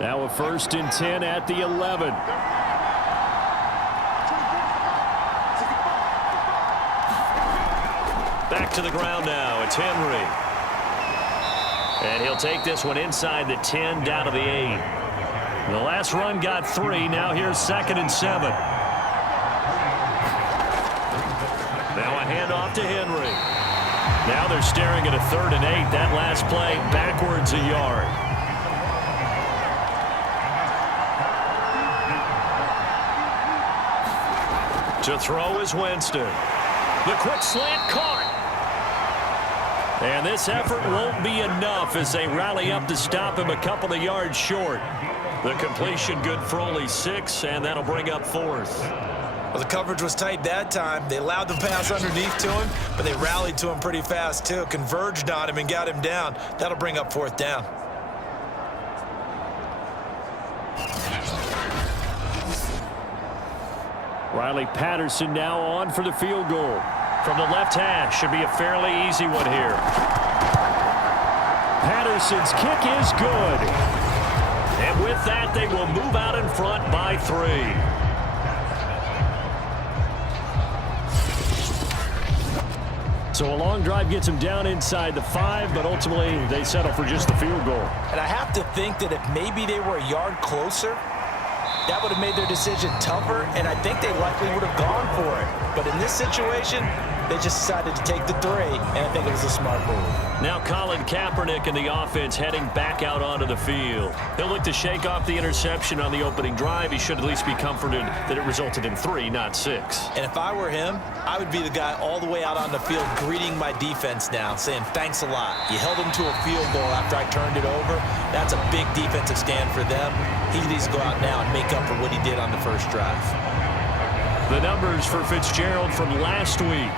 Now a 1st and 10 at the 11. Back to the ground now. It's Henry. And he'll take this one inside the 10 down to the 8. The last run got 3. Now here's 2nd and 7. Now a handoff to Henry. Now they're staring at a 3rd and 8. That last play backwards a yard. To throw is Winston. The quick slant caught. And this effort won't be enough as they rally up to stop him a couple of yards short. The completion good for only 6, and that'll bring up 4th. Well, the coverage was tight that time. They allowed the pass underneath to him, but they rallied to him pretty fast, too. Converged on him and got him down. That'll bring up 4th down. Riley Patterson now on for the field goal. From the left hash, should be a fairly easy one here. Patterson's kick is good. And with that, they will move out in front by 3. So a long drive gets them down inside the 5, but ultimately they settle for just the field goal. And I have to think that if maybe they were a yard closer, that would have made their decision tougher, and I think they likely would have gone for it. But in this situation, they just decided to take the 3, and I think it was a smart move. Now Colin Kaepernick and the offense heading back out onto the field. He'll look to shake off the interception on the opening drive. He should at least be comforted that it resulted in 3, not 6. And if I were him, I would be the guy all the way out on the field greeting my defense now, saying thanks a lot. You held them to a field goal after I turned it over. That's a big defensive stand for them. He needs to go out now and make up for what he did on the first drive. The numbers for Fitzgerald from last week.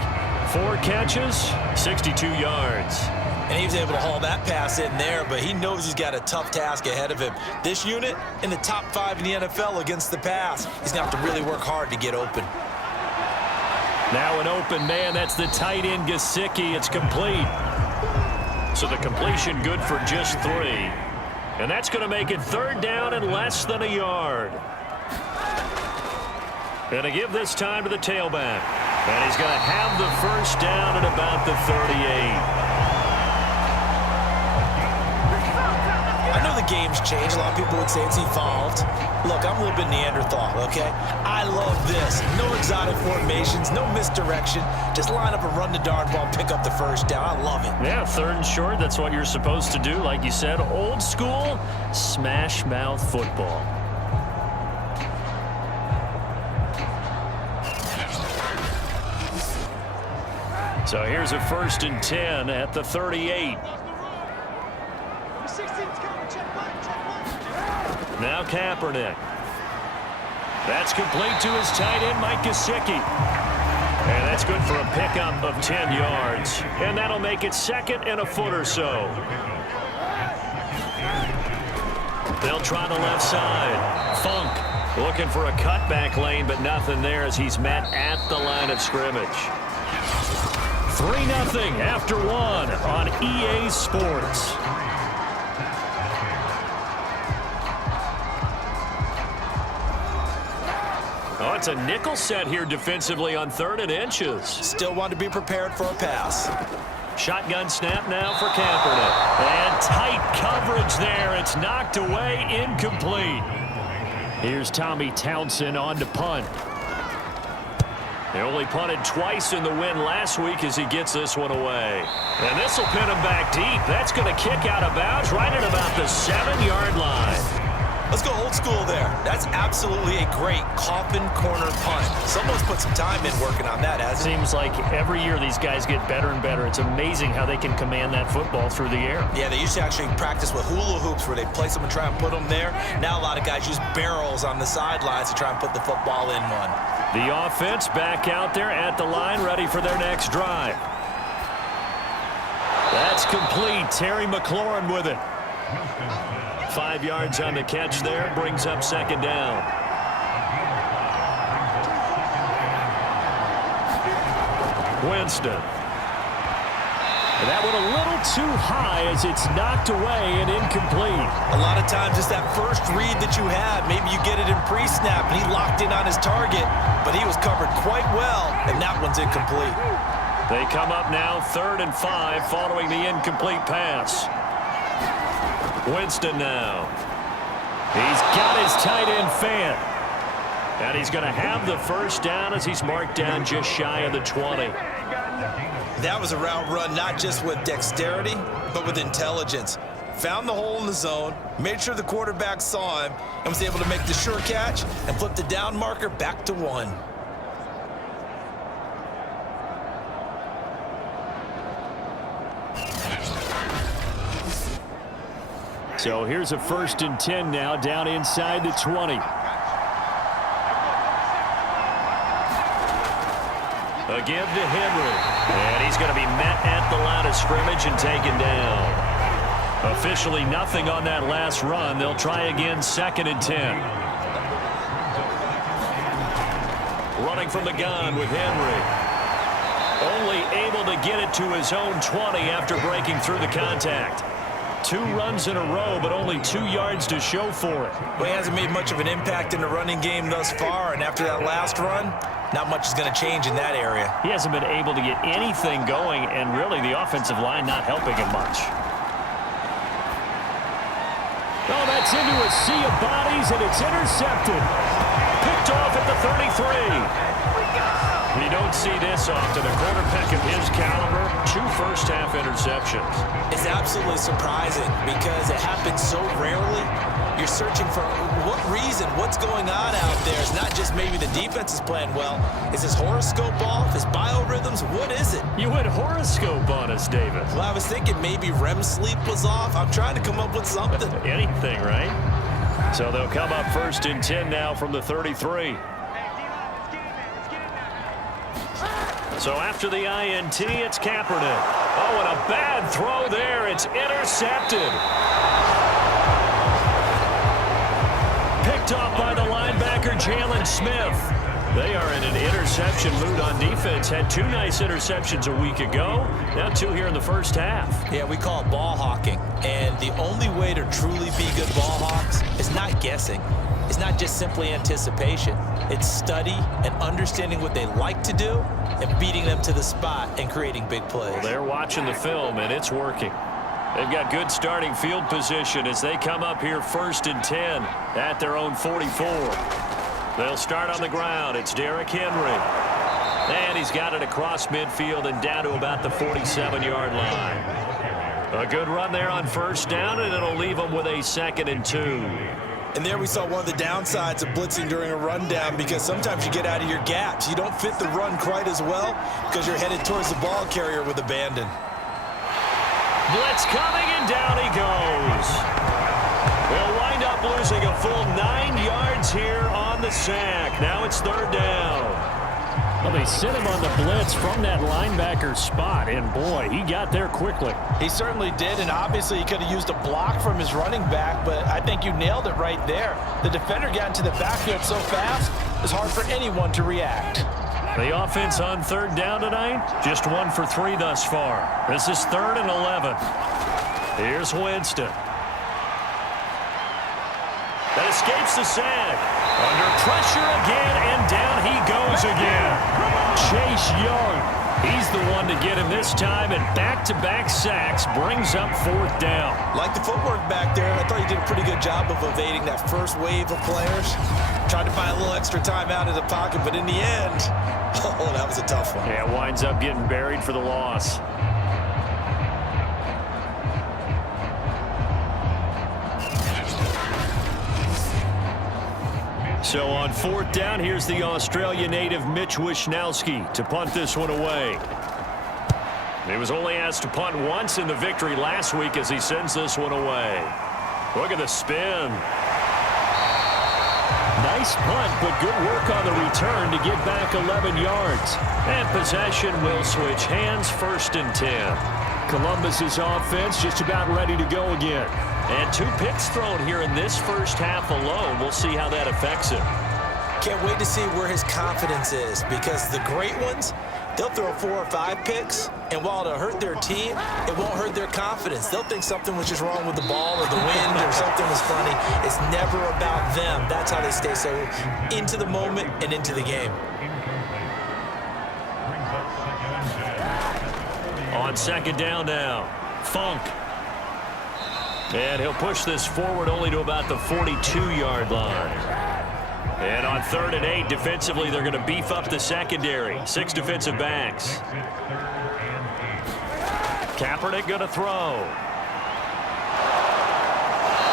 4 catches, 62 yards. And he was able to haul that pass in there, but he knows he's got a tough task ahead of him. This unit in the top 5 in the NFL against the pass. He's going to have to really work hard to get open. Now an open man. That's the tight end, Gesicki. It's complete. So the completion good for just 3. And that's going to make it 3rd down and less than a yard. Going to give this time to the tailback. And he's going to have the 1st down at about the 38. I know the game's changed. A lot of people would say it's evolved. Look, I'm a little bit Neanderthal, okay? I love this. No exotic formations, no misdirection. Just line up and run the darn ball, pick up the 1st down. I love it. Yeah, 3rd and short. That's what you're supposed to do. Like you said, old school smash mouth football. So here's a 1st and 10 at the 38. Now Kaepernick. That's complete to his tight end, Mike Gesicki. And that's good for a pickup of 10 yards. And that'll make it 2nd and a foot or so. They'll try the left side. Funk looking for a cutback lane, but nothing there as he's met at the line of scrimmage. 3-0 after 1 on EA Sports. Oh, it's a nickel set here defensively on 3rd and inches. Still want to be prepared for a pass. Shotgun snap now for Kaepernick. And tight coverage there. It's knocked away, incomplete. Here's Tommy Townsend on to punt. They only punted twice in the win last week as he gets this one away. And this will pin him back deep. That's going to kick out of bounds right at about the 7-yard line. Let's go old school there. That's absolutely a great coffin corner punt. Someone's put some time in working on that, hasn't it? Seems like every year these guys get better and better. It's amazing how they can command that football through the air. Yeah, they used to actually practice with hula hoops where they place them and try and put them there. Now a lot of guys use barrels on the sidelines to try and put the football in one. The offense back out there at the line, ready for their next drive. That's complete. Terry McLaurin with it. 5 yards on the catch there, brings up 2nd down. Winston. And that one a little too high as it's knocked away and incomplete. A lot of times it's that first read that you have. Maybe you get it in pre-snap, and he locked in on his target, but he was covered quite well, and that one's incomplete. They come up now 3rd and 5 following the incomplete pass. Winston now. He's got his tight end fan. And he's going to have the first down as he's marked down just shy of the 20. That was a route run not just with dexterity, but with intelligence. Found the hole in the zone, made sure the quarterback saw him, and was able to make the sure catch and flip the down marker back to 1. So here's a 1st and 10 now down inside the 20. A give to Henry. And he's going to be met at the line of scrimmage and taken down. Officially nothing on that last run. They'll try again 2nd and 10. Running from the gun with Henry. Only able to get it to his own 20 after breaking through the contact. 2 runs in a row, but only 2 yards to show for it. Well, he hasn't made much of an impact in the running game thus far, and after that last run, not much is going to change in that area. He hasn't been able to get anything going, and really the offensive line not helping him much. Oh, that's into a sea of bodies, and it's intercepted. Picked off at the 33. You don't see this often. A quarterback of his caliber, 2 first-half interceptions. It's absolutely surprising because it happens so rarely. You're searching for what reason, what's going on out there. It's not just maybe the defense is playing well. Is his horoscope off? His biorhythms? What is it? You went horoscope on us, Davis. Well, I was thinking maybe REM sleep was off. I'm trying to come up with something. Anything, right? So they'll come up 1st and 10 now from the 33. So after the INT, it's Kaepernick. Oh, and a bad throw there. It's intercepted. Picked off by the linebacker, Jalen Smith. They are in an interception mood on defense. Had 2 nice interceptions a week ago. Now 2 here in the first half. Yeah, we call it ball hawking. And the only way to truly be good ball hawks is not guessing. It's not just simply anticipation. It's study and understanding what they like to do and beating them to the spot and creating big plays. Well, they're watching the film, and it's working. They've got good starting field position as they come up here 1st and 10 at their own 44. They'll start on the ground. It's Derrick Henry. And he's got it across midfield and down to about the 47-yard line. A good run there on 1st down, and it'll leave them with a 2nd and 2. And there we saw one of the downsides of blitzing during a rundown because sometimes you get out of your gaps. You don't fit the run quite as well because you're headed towards the ball carrier with abandon. Blitz coming, and down he goes. They'll wind up losing a full 9 yards here on the sack. Now it's 3rd down. Well, they sent him on the blitz from that linebacker spot, and boy, he got there quickly. He certainly did, and obviously he could have used a block from his running back, but I think you nailed it right there. The defender got into the backfield so fast, it's hard for anyone to react. The offense on 3rd down tonight, just 1 for 3 thus far. This is 3rd and 11. Here's Winston. That escapes the sack. Under pressure again, and down he goes again. Chase Young, he's the one to get him this time, and back-to-back sacks brings up 4th down. Like the footwork back there, I thought he did a pretty good job of evading that first wave of players. Tried to find a little extra time out of the pocket, but in the end, oh, that was a tough one. Yeah, winds up getting buried for the loss. So on 4th down, here's the Australia native Mitch Wishnowsky to punt this one away. He was only asked to punt once in the victory last week as he sends this one away. Look at the spin. Nice punt, but good work on the return to get back 11 yards. And possession will switch hands, 1st and 10. Columbus's offense just about ready to go again. And 2 picks thrown here in this first half alone. We'll see how that affects him. Can't wait to see where his confidence is because the great ones, they'll throw 4 or 5 picks, and while it'll hurt their team, it won't hurt their confidence. They'll think something was just wrong with the ball or the wind or something was funny. It's never about them. That's how they stay so into the moment and into the game. On second down now, Funk. And he'll push this forward only to about the 42-yard line. And on 3rd and 8, defensively, they're going to beef up the secondary. 6 defensive backs. Kaepernick going to throw.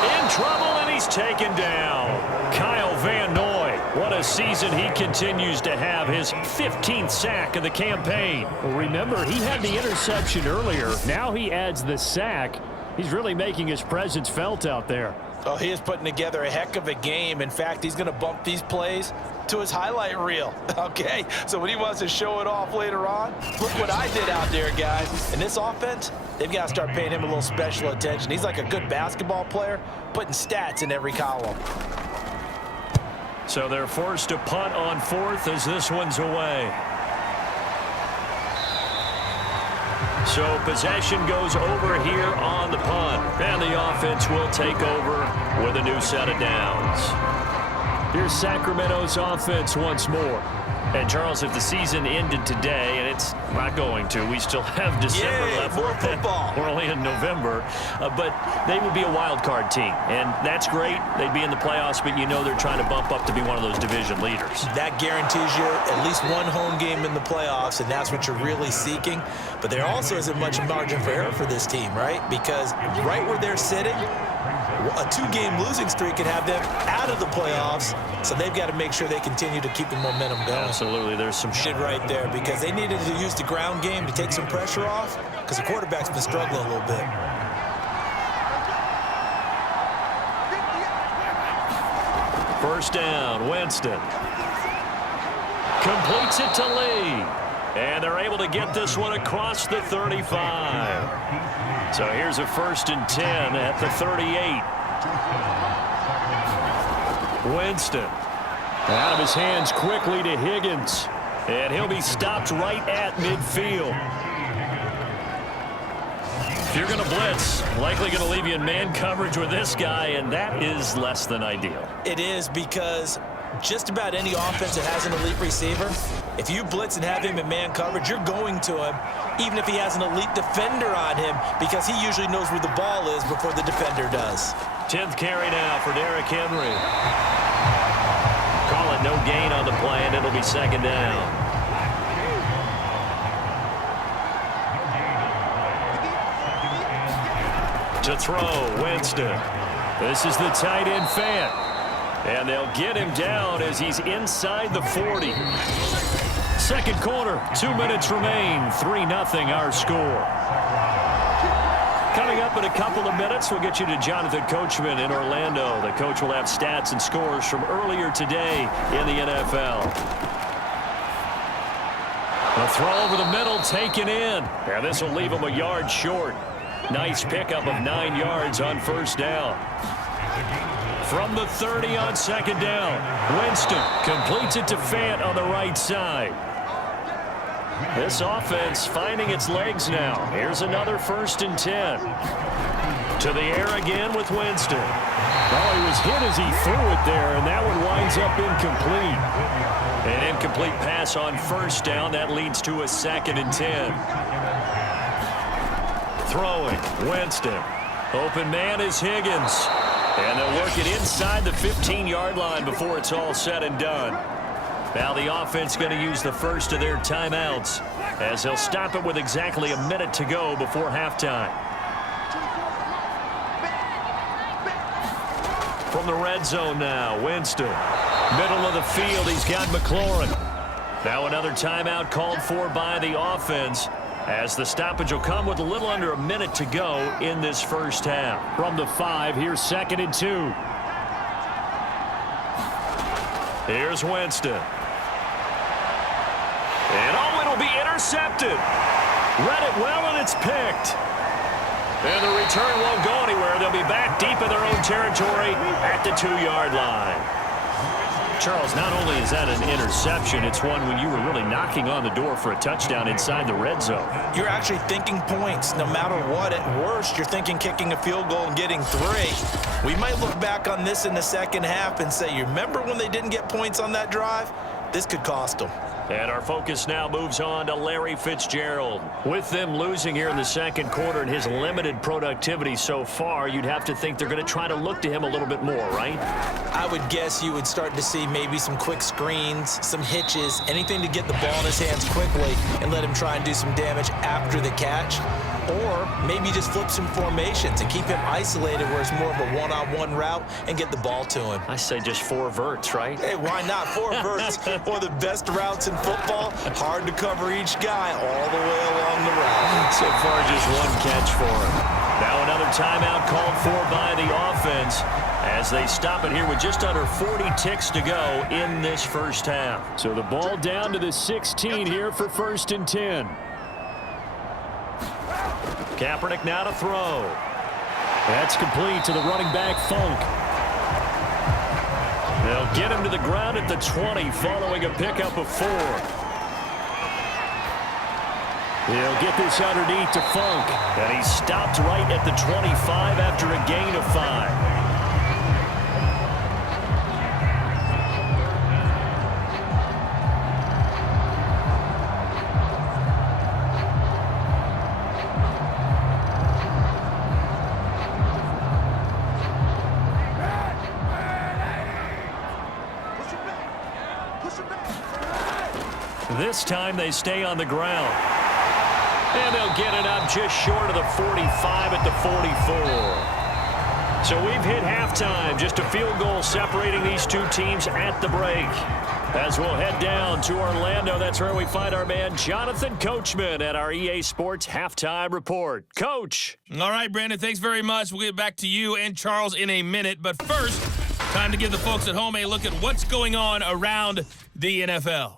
In trouble, and he's taken down. Kyle Van Noy. What a season he continues to have. His 15th sack of the campaign. Well, remember, he had the interception earlier. Now he adds the sack. He's really making his presence felt out there. Oh, he is putting together a heck of a game. In fact, he's going to bump these plays to his highlight reel, okay? So when he wants to show it off later on, look what I did out there, guys. In this offense, they've got to start paying him a little special attention. He's like a good basketball player, putting stats in every column. So they're forced to punt on 4th as this one's away. So possession goes over here on the punt. And the offense will take over with a new set of downs. Here's Sacramento's offense once more. And, Charles, if the season ended today, and it's not going to, we still have December left. More football. We're only in November. But they would be a wild card team. And that's great. They'd be in the playoffs, but you know they're trying to bump up to be one of those division leaders. That guarantees you at least one home game in the playoffs, and that's what you're really seeking. But there also isn't much margin for error for this team, right? Because right where they're sitting, a 2-game losing streak could have them out of the playoffs, so they've got to make sure they continue to keep the momentum going. Absolutely. There's some shit right there because they needed to use the ground game to take some pressure off because the quarterback's been struggling a little bit. First down, Winston. Completes it to Lee. And they're able to get this one across the 35. So here's a 1st and 10 at the 38. Winston. Out of his hands quickly to Higgins. And he'll be stopped right at midfield. If you're going to blitz, likely going to leave you in man coverage with this guy, and that is less than ideal. It is because just about any offense that has an elite receiver, if you blitz and have him in man coverage, you're going to him, even if he has an elite defender on him, because he usually knows where the ball is before the defender does. 10th carry now for Derrick Henry. Call it no gain on the play, and it'll be 2nd down. To throw, Winston. This is the tight end Fant. And they'll get him down as he's inside the 40. Second quarter, 2 minutes remain. 3-0 our score. Coming up in a couple of minutes, we'll get you to Jonathan Coachman in Orlando. The coach will have stats and scores from earlier today in the NFL. A throw over the middle, taken in. And this will leave him a yard short. Nice pickup of 9 yards on 1st down. From the 30 on 2nd down, Winston completes it to Fant on the right side. This offense finding its legs now. Here's another 1st and 10. To the air again with Winston. Well, he was hit as he threw it there, and that one winds up incomplete. An incomplete pass on 1st down. That leads to a 2nd and 10. Throwing, Winston. Open man is Higgins. And they'll work it inside the 15-yard line before it's all said and done. Now the offense going to use the first of their timeouts as they'll stop it with exactly a minute to go before halftime. From the red zone now, Winston. Middle of the field, he's got McLaurin. Now another timeout called for by the offense, as the stoppage will come with a little under a minute to go in this first half. From the 5, here's 2nd and 2. Here's Winston. And it'll be intercepted. Read it well, and it's picked. And the return won't go anywhere. They'll be back deep in their own territory at the 2-yard line. Charles, not only is that an interception, it's one when you were really knocking on the door for a touchdown inside the red zone. You're actually thinking points. No matter what, at worst, you're thinking kicking a field goal and getting 3. We might look back on this in the second half and say, you remember when they didn't get points on that drive? This could cost them. And our focus now moves on to Larry Fitzgerald. With them losing here in the second quarter and his limited productivity so far, you'd have to think they're going to try to look to him a little bit more, right? I would guess you would start to see maybe some quick screens, some hitches, anything to get the ball in his hands quickly and let him try and do some damage after the catch. Or maybe just flip some formations and keep him isolated where it's more of a one-on-one route and get the ball to him. I say just 4 verts, right? Hey, why not? 4 verts, one of the best routes in football. Hard to cover each guy all the way along the route. So far, just 1 catch for him. Now another timeout called for by the offense as they stop it here with just under 40 ticks to go in this first half. So the ball down to the 16 here for 1st and 10. Kaepernick now to throw. That's complete to the running back, Funk. They'll get him to the ground at the 20 following a pickup of 4. He'll get this underneath to Funk. And he stopped right at the 25 after a gain of 5. This time they stay on the ground. And they'll get it up just short of the 45 at the 44. So we've hit halftime. Just a field goal separating these two teams at the break. As we'll head down to Orlando, that's where we find our man Jonathan Coachman at our EA Sports Halftime Report. Coach. All right, Brandon, thanks very much. We'll get back to you and Charles in a minute. But first, time to give the folks at home a look at what's going on around the NFL.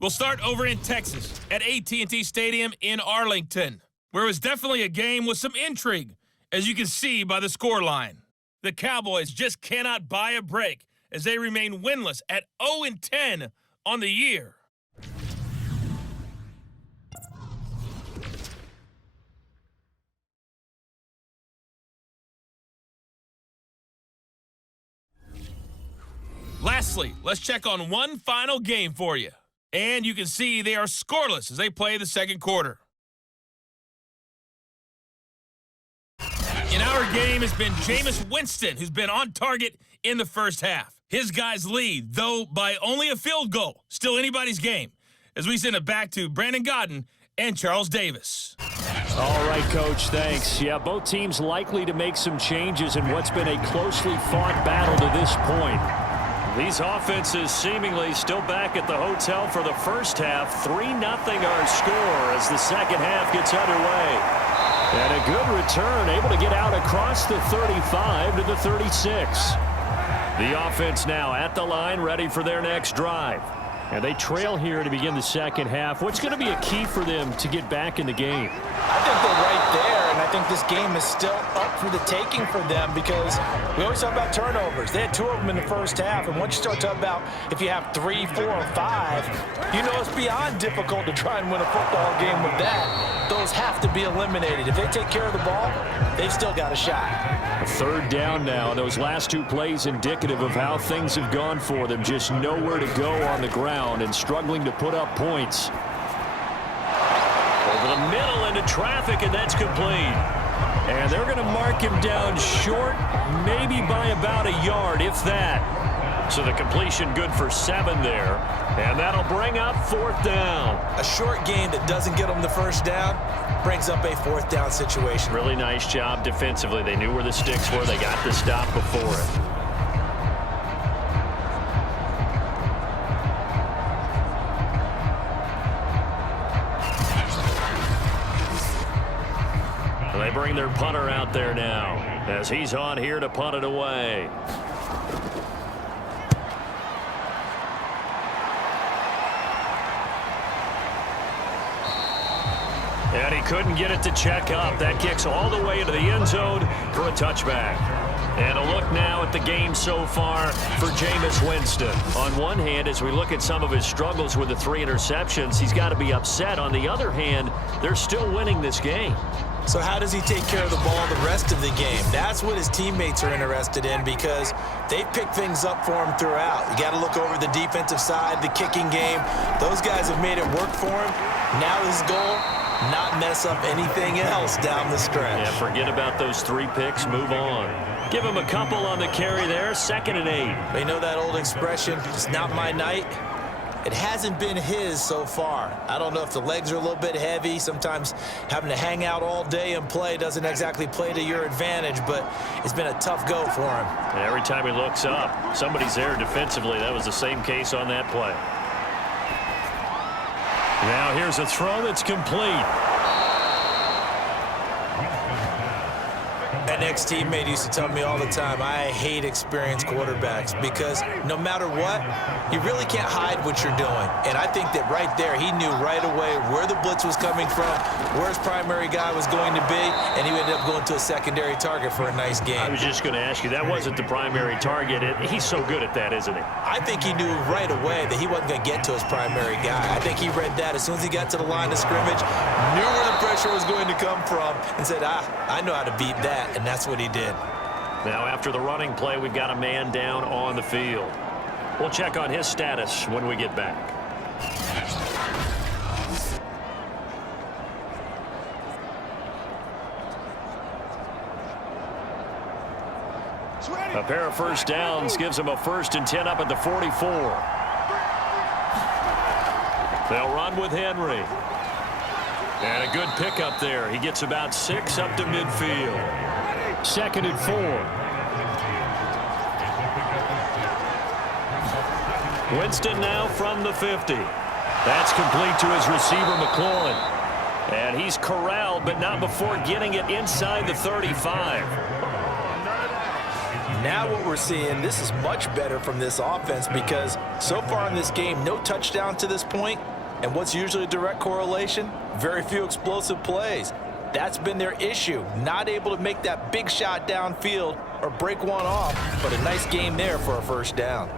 We'll start over in Texas at AT&T Stadium in Arlington, where it was definitely a game with some intrigue, as you can see by the scoreline. The Cowboys just cannot buy a break as they remain winless at 0-10 on the year. Lastly, let's check on one final game for you. And you can see they are scoreless as they play the second quarter. In our game has been Jameis Winston, who's been on target in the first half. His guys lead, though by only a field goal. Still anybody's game. As we send it back to Brandon Gaudin and Charles Davis. All right, Coach, thanks. Yeah, both teams likely to make some changes in what's been a closely fought battle to this point. These offenses seemingly still back at the hotel for the first half. 3-0 our score as the second half gets underway. And a good return, able to get out across the 35 to the 36. The offense now at the line, ready for their next drive. And they trail here to begin the second half. What's going to be a key for them to get back in the game? I think they're right there, and I think this game is still up for the taking for them because we always talk about turnovers. They had 2 of them in the first half, and once you start talking about if you have 3, 4, or 5, you know it's beyond difficult to try and win a football game with that. Those have to be eliminated. If they take care of the ball, they've still got a shot. A 3rd down now. Those last 2 plays indicative of how things have gone for them. Just nowhere to go on the ground and struggling to put up points. Over the middle into traffic, and that's complete. And they're going to mark him down short, maybe by about a yard, if that. So the completion good for 7 there. And that'll bring up 4th down. A short game that doesn't get them the first down brings up a 4th down situation. Really nice job defensively. They knew where the sticks were. They got the stop before it. They bring their punter out there now as he's on here to punt it away. And he couldn't get it to check up. That kicks all the way into the end zone for a touchback. And a look now at the game so far for Jameis Winston. On one hand, as we look at some of his struggles with the 3 interceptions, he's got to be upset. On the other hand, they're still winning this game. So how does he take care of the ball the rest of the game? That's what his teammates are interested in because they pick things up for him throughout. You got to look over the defensive side, the kicking game. Those guys have made it work for him. Now his goal, not mess up anything else down the stretch. Yeah, forget about those 3 picks. Move on. Give him a couple on the carry there. 2nd and 8. You know that old expression, it's not my night? It hasn't been his so far. I don't know if the legs are a little bit heavy. Sometimes having to hang out all day and play doesn't exactly play to your advantage, but it's been a tough go for him. And every time he looks up, somebody's there defensively. That was the same case on that play. Now here's a throw that's complete. An ex-teammate used to tell me all the time, I hate experienced quarterbacks because no matter what, you really can't hide what you're doing. And I think that right there, he knew right away where the blitz was coming from, where his primary guy was going to be, and he ended up going to a secondary target for a nice game. I was just going to ask you, that wasn't the primary target. He's so good at that, isn't he? I think he knew right away that he wasn't going to get to his primary guy. I think he read that as soon as he got to the line of scrimmage, knew where the pressure was going to come from, and said, I know how to beat that. And that's what he did. Now, after the running play, we've got a man down on the field. We'll check on his status when we get back. A pair of first downs gives him a 1st and 10 up at the 44. They'll run with Henry. And a good pickup there. He gets about 6 up to midfield. 2nd and 4. Winston now from the 50. That's complete to his receiver, McLaurin. And he's corralled, but not before getting it inside the 35. Now what we're seeing, this is much better from this offense because so far in this game, no touchdown to this point. And what's usually a direct correlation? Very few explosive plays. That's been their issue. Not able to make that big shot downfield or break one off, but a nice game there for a 1st down.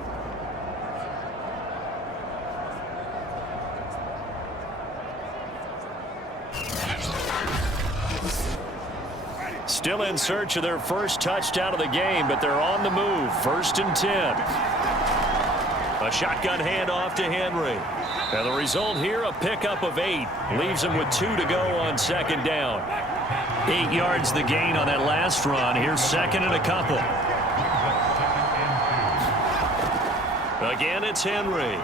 Still in search of their first touchdown of the game, but they're on the move. 1st and 10. A shotgun handoff to Henry. And the result here, a pickup of 8. Leaves him with 2 to go on 2nd down. 8 yards the gain on that last run. Here's 2nd and a couple. Again, it's Henry.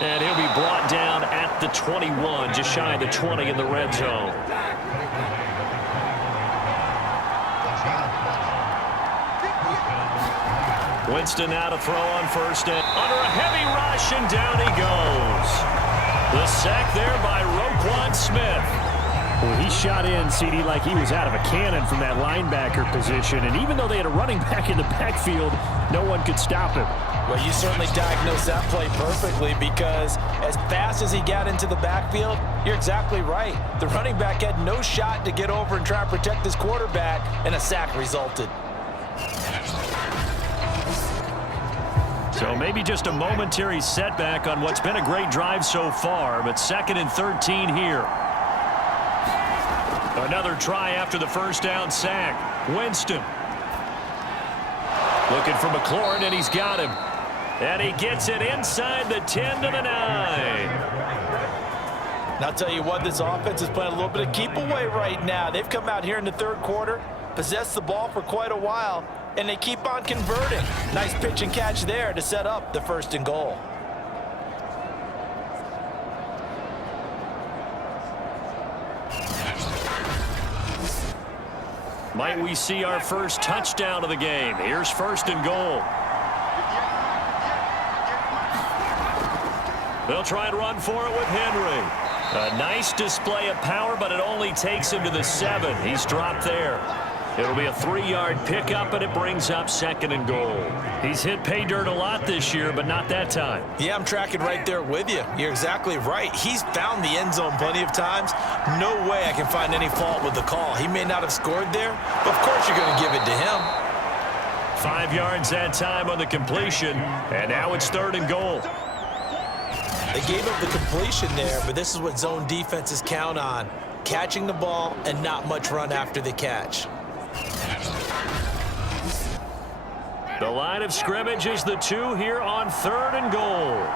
And he'll be brought down at the 21, just shy of the 20 in the red zone. Winston now to throw on 1st and under a heavy rush, and down he goes. The sack there by Roquan Smith. Well, he shot in, CD, like he was out of a cannon from that linebacker position. And even though they had a running back in the backfield, no one could stop him. Well, you certainly diagnosed that play perfectly because as fast as he got into the backfield, you're exactly right. The running back had no shot to get over and try and protect his quarterback, and a sack resulted. So maybe just a momentary setback on what's been a great drive so far, but 2nd and 13 here. Another try after the 1st down sack. Winston. Looking for McLaurin, and he's got him. And he gets it inside the 10 to the 9. And I'll tell you what, this offense is playing a little bit of keep away right now. They've come out here in the 3rd quarter, possessed the ball for quite a while, and they keep on converting. Nice pitch and catch there to set up the 1st and goal. Might we see our first touchdown of the game? Here's 1st and goal. They'll try and run for it with Henry. A nice display of power, but it only takes him to the 7. He's dropped there. It'll be a 3-yard pickup, and it brings up 2nd and goal. He's hit pay dirt a lot this year, but not that time. Yeah, I'm tracking right there with you. You're exactly right. He's found the end zone plenty of times. No way I can find any fault with the call. He may not have scored there, but of course you're going to give it to him. 5 yards that time on the completion, and now it's 3rd and goal. They gave up the completion there, but this is what zone defenses count on. Catching the ball and not much run after the catch. The line of scrimmage is the 2 here on 3rd and goal.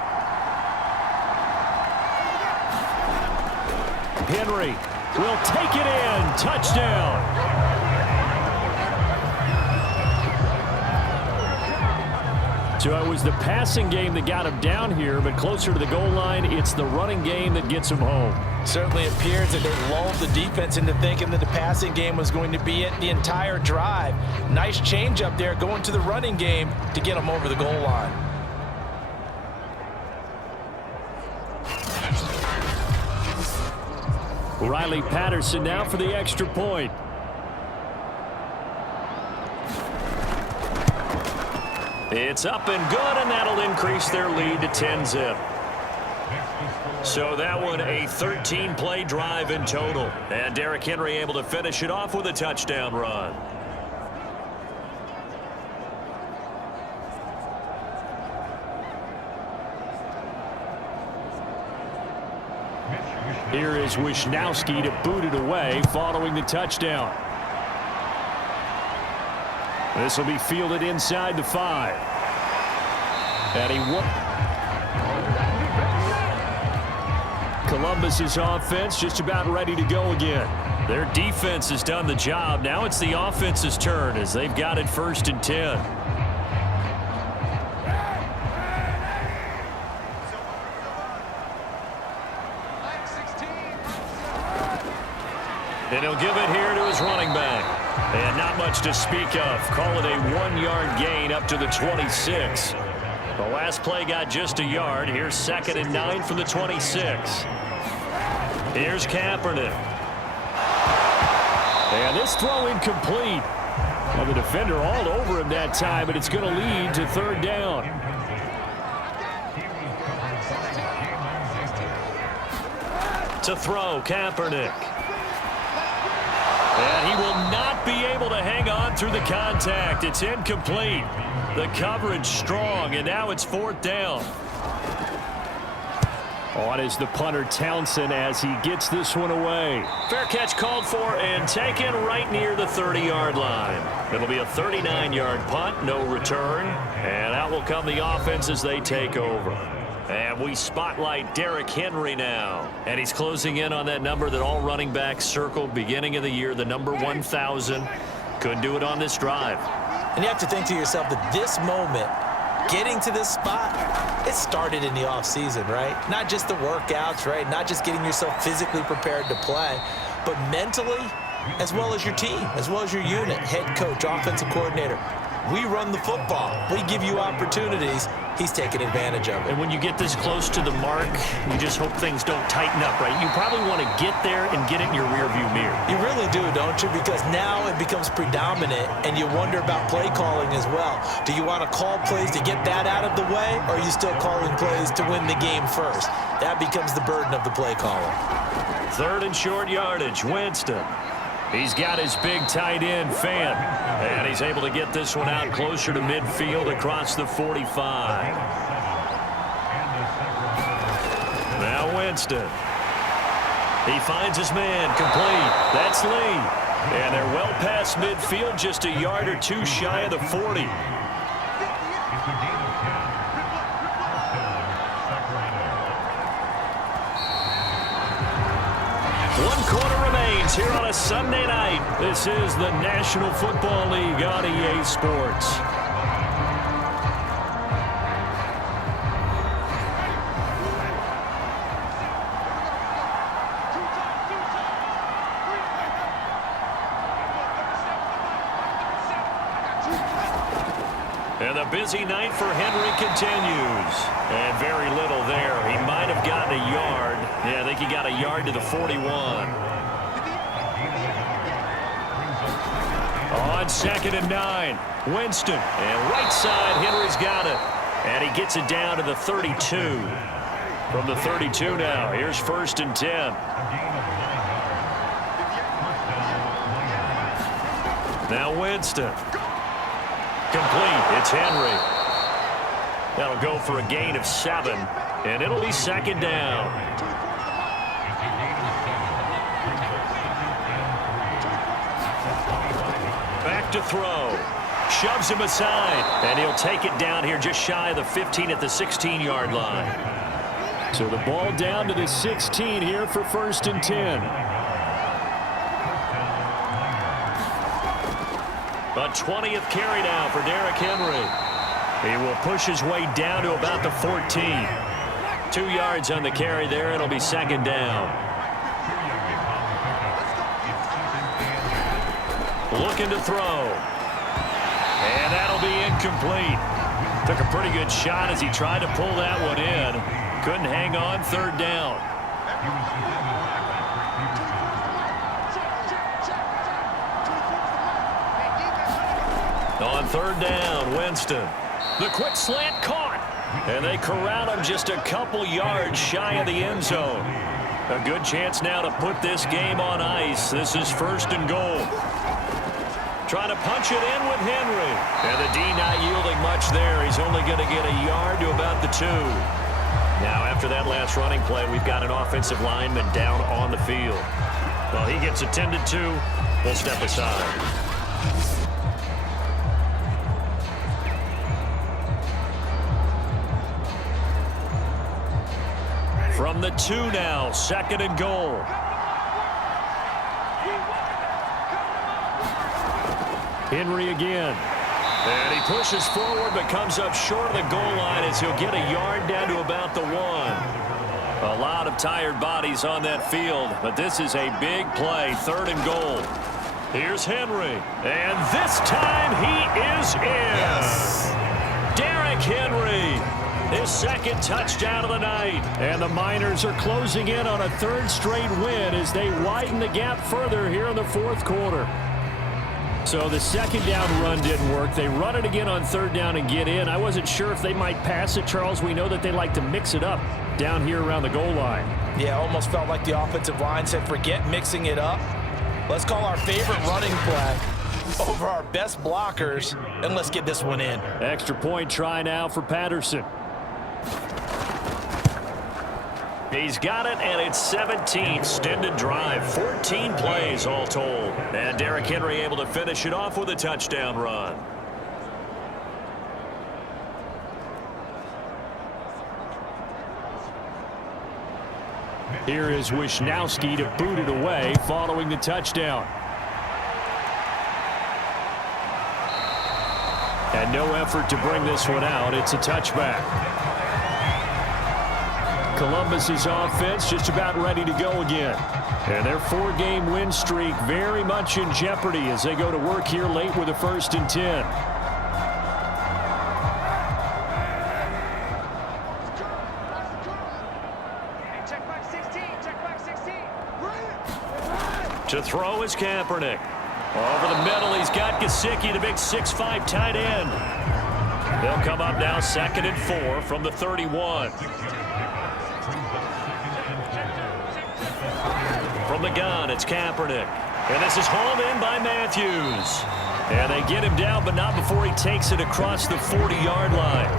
Henry will take it in. Touchdown. So it was the passing game that got him down here, but closer to the goal line, it's the running game that gets him home. Certainly appears that they lulled the defense into thinking that the passing game was going to be it the entire drive. Nice change up there going to the running game to get him over the goal line. Riley Patterson now for the extra point. It's up and good, and that'll increase their lead to 10-zip. So that one a 13-play drive in total. And Derrick Henry able to finish it off with a touchdown run. Here is Wisnowski to boot it away following the touchdown. This will be fielded inside the 5. And he won. Columbus's offense just about ready to go again. Their defense has done the job. Now it's the offense's turn as they've got it 1st and 10. And he'll give it here to his running back. And not much to speak of. Call it a 1-yard gain up to the 26. The last play got just a yard. Here's 2nd and 9 from the 26. Here's Kaepernick. And this throw incomplete. Well, the defender all over him that time, but it's going to lead to 3rd down. To throw, Kaepernick. And he will not be able to hang on through the contact. It's incomplete. The coverage strong, and now it's 4th down. On is the punter Townsend as he gets this one away. Fair catch called for and taken right near the 30-yard line. It'll be a 39-yard punt, no return. And out will come the offense as they take over. And we spotlight Derrick Henry now. And he's closing in on that number that all running backs circled beginning of the year, the number 1,000. Couldn't do it on this drive. And you have to think to yourself that this moment, getting to this spot, it started in the offseason, right? Not just the workouts, right? Not just getting yourself physically prepared to play, but mentally, as well as your team, as well as your unit, head coach, offensive coordinator. We run the football. We give you opportunities. He's taking advantage of it. And when you get this close to the mark, you just hope things don't tighten up, right? You probably want to get there and get it in your rearview mirror. You really do, don't you? Because now it becomes predominant, and you wonder about play calling as well. Do you want to call plays to get that out of the way, or are you still calling plays to win the game first? That becomes the burden of the play caller. 3rd and short yardage, Winston. He's got his big tight end, Fant. And he's able to get this one out closer to midfield across the 45. Now Winston. He finds his man, complete. That's Lee. And they're well past midfield, just a yard or two shy of the 40. One quarter remains here on a Sunday night. This is the National Football League on EA Sports. And the busy night for Henry continues. And very little there. He might have gotten a yard. Yeah, I think he got a yard to the 41. on 2nd and 9. Winston, and right side, Henry's got it. And he gets it down to the 32. From the 32 now, here's 1st and 10. Now Winston. Complete. It's Henry. That'll go for a gain of 7, and it'll be 2nd down. Back to throw. Shoves him aside, and he'll take it down here just shy of the 15 at the 16-yard line. So the ball down to the 16 here for 1st and 10. A 20th carry now for Derrick Henry. He will push his way down to about the 14. 2 yards on the carry there. It'll be 2nd down. Looking to throw. And that'll be incomplete. Took a pretty good shot as he tried to pull that one in. Couldn't hang on. 3rd down. On 3rd down, Winston. The quick slant caught. And they corral him just a couple yards shy of the end zone. A good chance now to put this game on ice. This is 1st and goal. Trying to punch it in with Henry. And the D not yielding much there. He's only going to get a yard to about the 2. Now, after that last running play, we've got an offensive lineman down on the field. Well, he gets attended to. We'll step aside. From the 2 now, 2nd and goal. Henry again. And he pushes forward but comes up short of the goal line as he'll get a yard down to about the 1. A lot of tired bodies on that field, but this is a big play, 3rd and goal. Here's Henry. And this time he is in. Yes. Derrick Henry. His 2nd touchdown of the night. And the Miners are closing in on a 3rd straight win as they widen the gap further here in the 4th quarter. So the 2nd down run didn't work. They run it again on 3rd down and get in. I wasn't sure if they might pass it, Charles. We know that they like to mix it up down here around the goal line. Yeah, almost felt like the offensive line said, forget mixing it up. Let's call our favorite running play over our best blockers, and let's get this one in. Extra point try now for Patterson. He's got it, and it's 17th extended drive. 14 plays all told. And Derrick Henry able to finish it off with a touchdown run. Here is Wisnowski to boot it away following the touchdown. And no effort to bring this one out. It's a touchback. Columbus's offense just about ready to go again. And their 4-game win streak very much in jeopardy as they go to work here late with a 1st and 10. To throw is Kaepernick. Over the middle, he's got Gesicki, the big 6'5" tight end. They'll come up now 2nd and 4 from the 31. From the gun, it's Kaepernick. And this is hauled in by Matthews. And they get him down, but not before he takes it across the 40-yard line.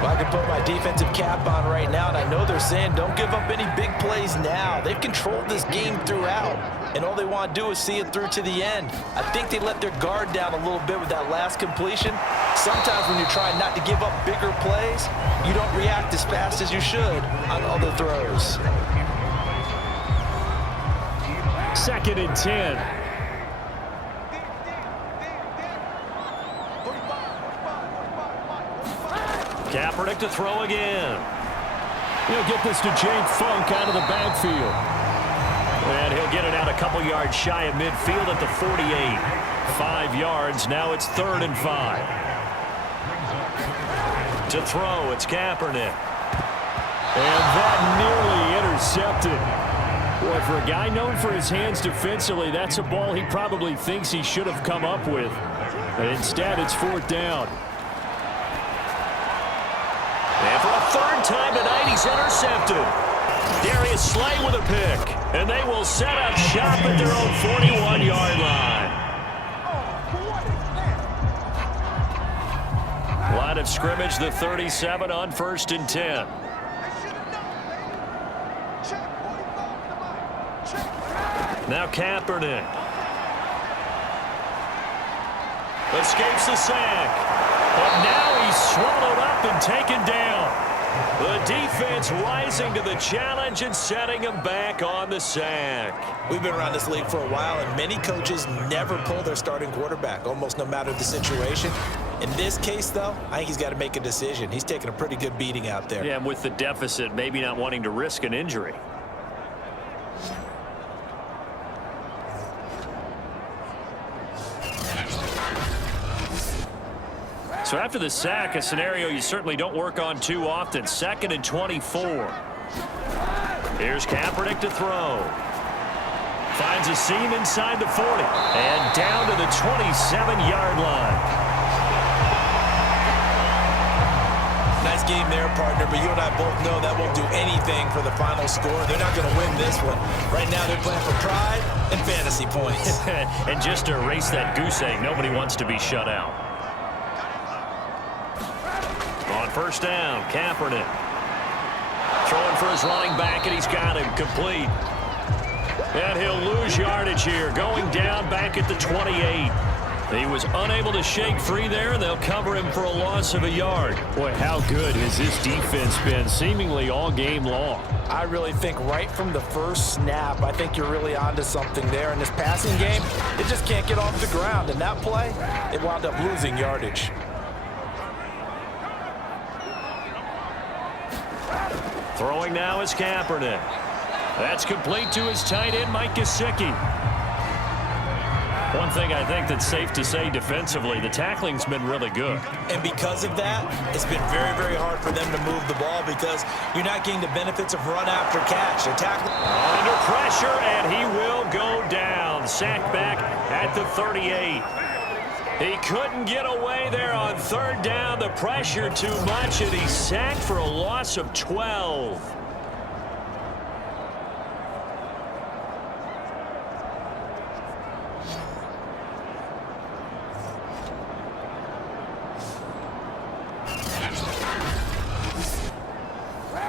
Well, I can put my defensive cap on right now, and I know they're saying don't give up any big plays now. They've controlled this game throughout, and all they want to do is see it through to the end. I think they let their guard down a little bit with that last completion. Sometimes when you're trying not to give up bigger plays, you don't react as fast as you should on other throws. 2nd and 10. Kaepernick to throw again. He'll get this to Jake Funk out of the backfield. And he'll get it out a couple yards shy of midfield at the 48. 5 yards. Now it's 3rd and 5. To throw, it's Kaepernick. And that nearly intercepted. Boy, for a guy known for his hands defensively, that's a ball he probably thinks he should have come up with. But instead, it's 4th down. And for a 3rd time tonight, he's intercepted. Darius Slay with a pick. And they will set up shop at their own 41-yard line. Line of scrimmage, the 37 on 1st and 10. Now Kaepernick. Escapes the sack. But now he's swallowed up and taken down. The defense rising to the challenge and setting him back on the sack. We've been around this league for a while, and many coaches never pull their starting quarterback, almost no matter the situation. In this case, though, I think he's got to make a decision. He's taking a pretty good beating out there. Yeah, and with the deficit, maybe not wanting to risk an injury. So after the sack, a scenario you certainly don't work on too often. 2nd and 24. Here's Kaepernick to throw. Finds a seam inside the 40. And down to the 27-yard line. Nice game there, partner, but you and I both know that won't do anything for the final score. They're not going to win this one. Right now they're playing for pride and fantasy points. And just to erase that goose egg, nobody wants to be shut out. On 1st down, Kaepernick. Throwing for his running back, and he's got him complete. And he'll lose yardage here, going down back at the 28. He was unable to shake free there, and they'll cover him for a loss of a yard. Boy, how good has this defense been seemingly all game long? I really think right from the first snap, I think you're really onto something there. In this passing game, it just can't get off the ground. In that play, it wound up losing yardage. Throwing now is Kaepernick. That's complete to his tight end, Mike Gesicki. One thing I think that's safe to say defensively, the tackling's been really good. And because of that, it's been very, very hard for them to move the ball because you're not getting the benefits of run after catch. They're tackling. Under pressure, and he will go down. Sacked back at the 38. He couldn't get away there on 3rd down. The pressure too much, and he's sacked for a loss of 12.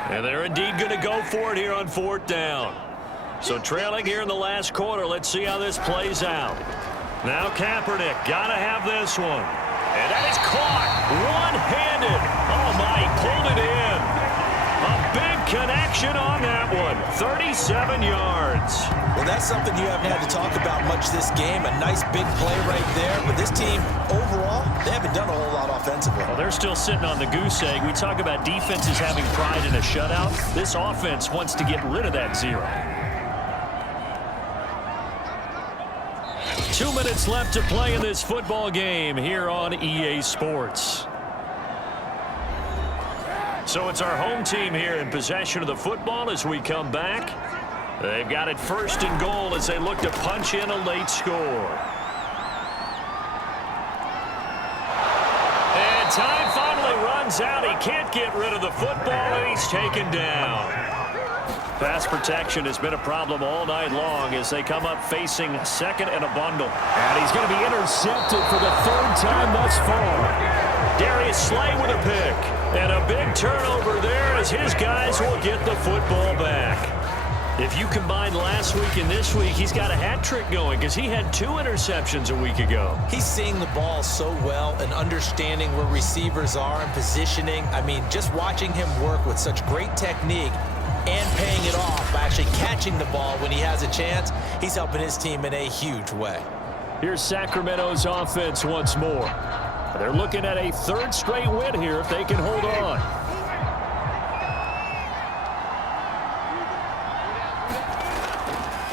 And they're indeed going to go for it here on 4th down. So trailing here in the last quarter, let's see how this plays out. Now Kaepernick, got to have this one. And that is caught one-handed. Oh, my, pulled it in. A big connection on that one. 37 yards. Well, that's something you haven't had to talk about much this game. A nice big play right there. But this team, overall, they haven't done a whole lot offensively. Well, they're still sitting on the goose egg. We talk about defenses having pride in a shutout. This offense wants to get rid of that 0. 2 minutes left to play in this football game here on EA Sports. So it's our home team here in possession of the football as we come back. They've got it 1st and goal as they look to punch in a late score. And time finally runs out. He can't get rid of the football, and he's taken down. Pass protection has been a problem all night long as they come up facing 2nd and a bundle. And he's going to be intercepted for the 3rd time thus far. Darius Slay with a pick. And a big turnover there as his guys will get the football back. If you combine last week and this week, he's got a hat trick going because he had 2 interceptions a week ago. He's seeing the ball so well and understanding where receivers are and positioning. I mean, just watching him work with such great technique and paying it off by actually catching the ball when he has a chance, he's helping his team in a huge way. Here's Sacramento's offense once more. They're looking at a 3rd straight win here if they can hold on.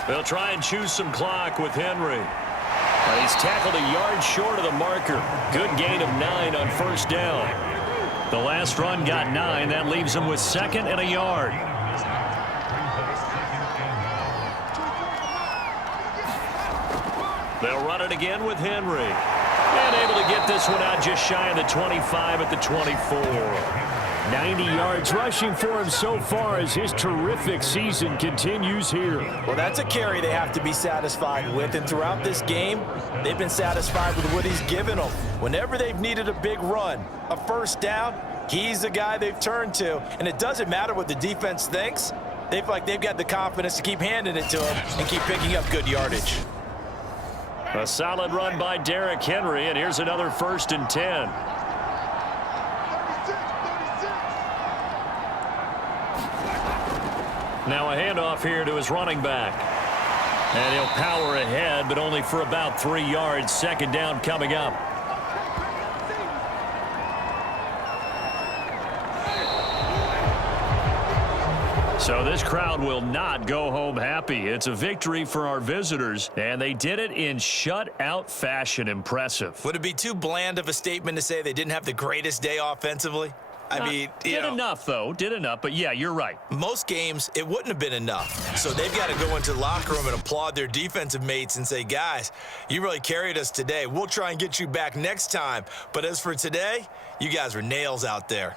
They'll try and choose some clock with Henry. He's tackled a yard short of the marker. Good gain of 9 on 1st down. The last run got 9. That leaves him with 2nd and a yard. They'll run it again with Henry. And able to get this one out just shy of the 25 at the 24. 90 yards rushing for him so far as his terrific season continues here. Well, that's a carry they have to be satisfied with, and throughout this game, they've been satisfied with what he's given them. Whenever they've needed a big run, a first down, he's the guy they've turned to, and it doesn't matter what the defense thinks. They feel like they've got the confidence to keep handing it to him and keep picking up good yardage. A solid run by Derrick Henry, and here's another 1st and 10. Now a handoff here to his running back. And he'll power ahead, but only for about 3 yards. 2nd down coming up. So this crowd will not go home happy. It's a victory for our visitors, and they did it in shutout fashion. Impressive. Would it be too bland of a statement to say they didn't have the greatest day offensively? I mean, did enough, though. Did enough. But, yeah, you're right. Most games, it wouldn't have been enough. So they've got to go into the locker room and applaud their defensive mates and say, guys, you really carried us today. We'll try and get you back next time. But as for today, you guys were nails out there.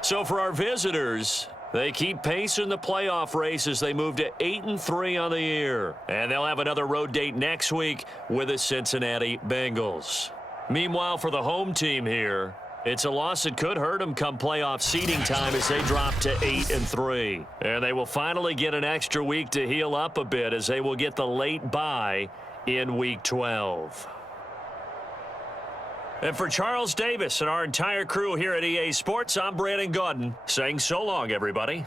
So for our visitors, they keep pace in the playoff race as they move to 8-3 on the year. And they'll have another road date next week with the Cincinnati Bengals. Meanwhile, for the home team here, it's a loss that could hurt them come playoff seeding time as they drop to 8-3. And they will finally get an extra week to heal up a bit as they will get the late bye in Week 12. And for Charles Davis and our entire crew here at EA Sports, I'm Brandon Gaudin saying so long, everybody.